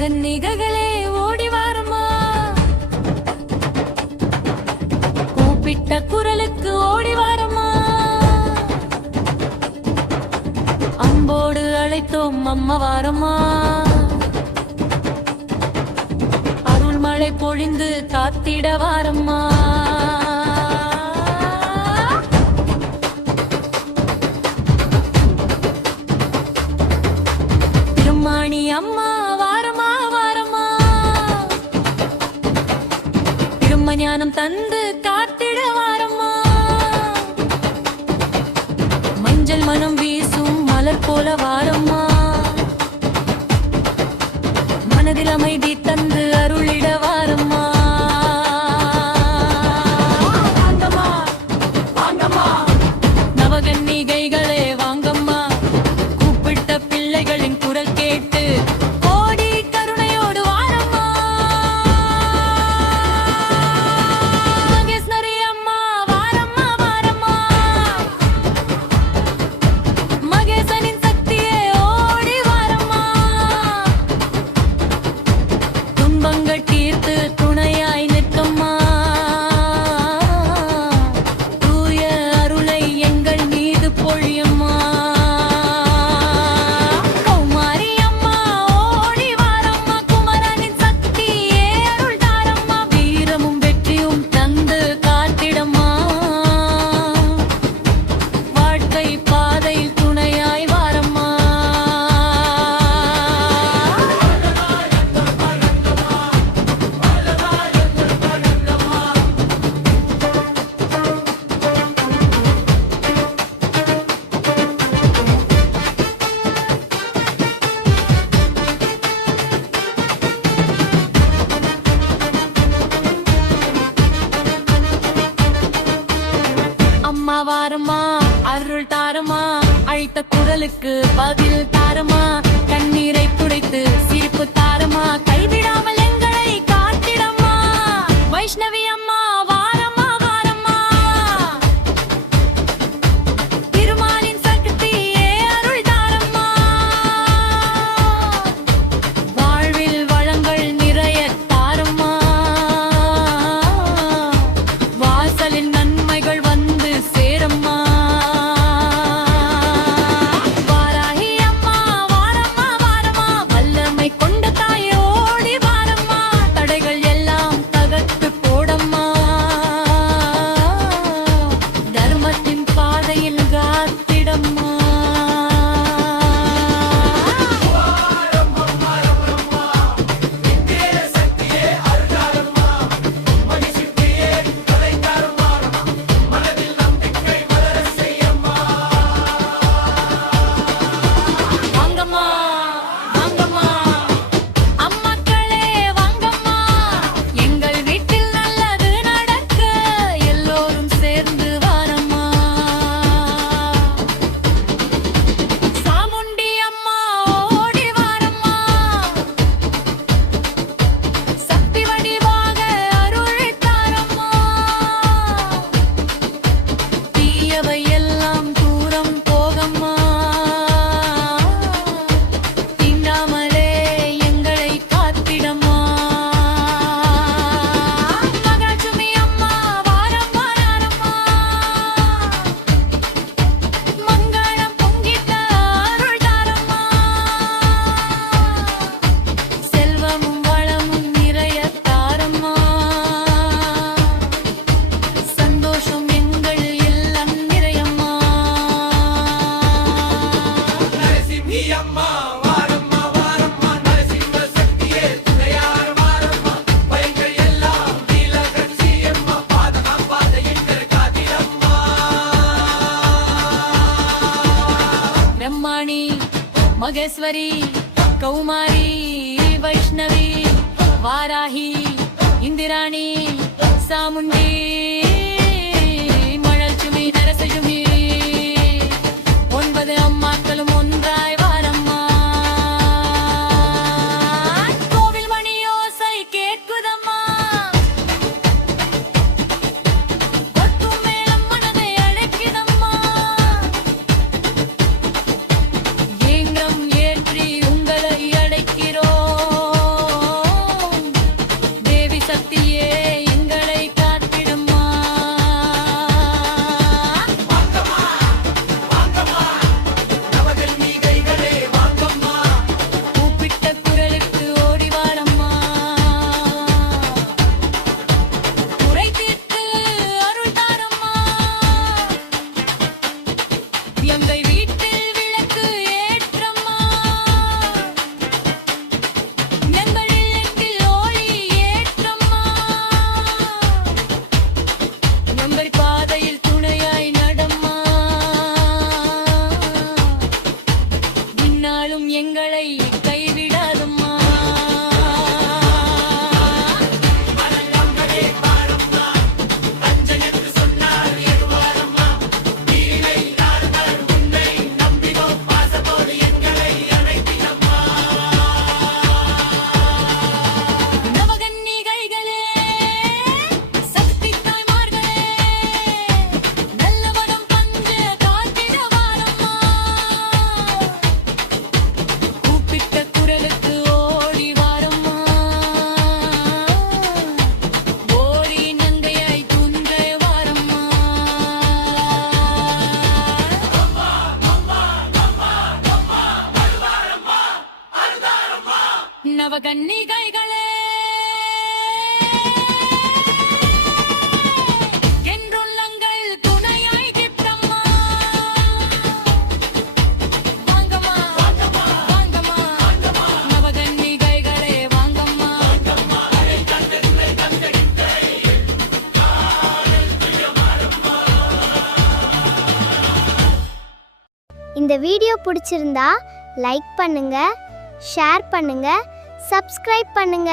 கன்னிகைகளே ஓடி வாரம்மா, கூப்பிட்ட குரலுக்கு ஓடி வாரம்மா. அம்போடு அழைத்தோம் அம்மா வாரம்மா, அருள்மழை பொழிந்து காத்திட வாரம்மா. திருமாணி அம்மா ஞானம் தந்து காத்திட வாரம்மா. மஞ்சள் மனம் வீசும் மலர் போல வாரம்மா, மனதில் அமைதி தந்து அருளிட வாரம்மா. நவகன்னிகைகளே வாங்கம்மா, கூப்பிட்ட பிள்ளைகளின் குரல் கேட்டு தீர்த்து துணையாய் நிற்கம்மா. தூய அருளை எங்கள் மீது பொழியம்மா. கௌமாரி அம்மா ஓடி வாரம்மா, குமரனின் சக்தியே அருள் தாரம்மா. வீரமும் வெற்றியும் தந்து காத்திடம்மா, வாழ்க்கை பாதையில் துணையாய் வாரம்மா. அம்மா வாரம்மா, அருள் தாரம்மா, அழைத்த குரலுக்கு பதில் தாரம்மா. கண்ணீரை துடைத்து சிரிப்பு தாரம்மா, கைவிடாமல் எங்களை காத்திடம்மா. வைஷ்ணவி அம்மா வாரம்மா வாரம்மா, திருமாலின் சக்தியே அருள் தாரம்மா. வாழ்வில் வளங்கள் நிறைய தாரம்மா, வாசலில் நன்மைகள் வந்து சேரம்மா. வாராகி அம்மா வாரம்மா வாரம்மா, வல்லமை கொண்ட தாயே ஓடி வாரம்மா. தடைகள் எல்லாம் தகர்த்து போடம்மா, தர்மத்தின் பாதையில் காத்திடம்மா. வாங்கம்மா வாங்கம்மா, அம்மாக்களே வாங்கம்மா, எங்கள் வீட்டில் நல்லது நடக்க எல்லோரும் சேர்ந்து வாரம்மா. சாமுண்டி அம்மா ஓடி வாரம்மா, சக்தி வடிவாக அருள் தாரம்மா. தீயவை எல்லாம் தூரம் போகம்மா, தீண்டாமலே எங்களை காத்திடம்மா. மகாலட்சுமி அம்மா வாரம்மா வாரம்மா, மங்களம் பொங்கிட்ட அருள் தாரம்மா. செல்வமும் வளமும் நிறைய தாரம்மா, சந்தோஷம் எங்கள் இல்லம் நிறையம்மா. நரசிம்மி அம்மா வாரம்மா வாரம்மா, நரசிம்ம சக்தியே துணையார் வாரம்மா. பயங்கள் எல்லாம் நீலகட்சி அம்மா, பாதகம் பாதையில் காத்திடம்மா. பிரம்மாணி மகேஸ்வரி கௌமாரி வைஷ்ணவி வாராகி இந்திராணி சாமுண்டி மழச்சுமி நரசிம்மி, 9 அம்மாக்களும் ஒன்றாய் வாரம்மா. கோவில் மணி யோசை கேட்குதம்மா, கொட்டும் மேளம் மனதை அழைக்குதம்மா. ஏங்கம் ஏற்றி உங்களை அழைக்கிறோம். நவகன்னிகைகளே என்றுள்ளங்கள் துணையாய் கிட்டம்மா வாங்கம்மா வாங்கம்மா நவகன்னிகைகளே வாங்கம்மா இந்த வீடியோ பிடிச்சிருந்தா லைக் பண்ணுங்க, ஷேர் பண்ணுங்க, சப்ஸ்கிரைப் பண்ணுங்க.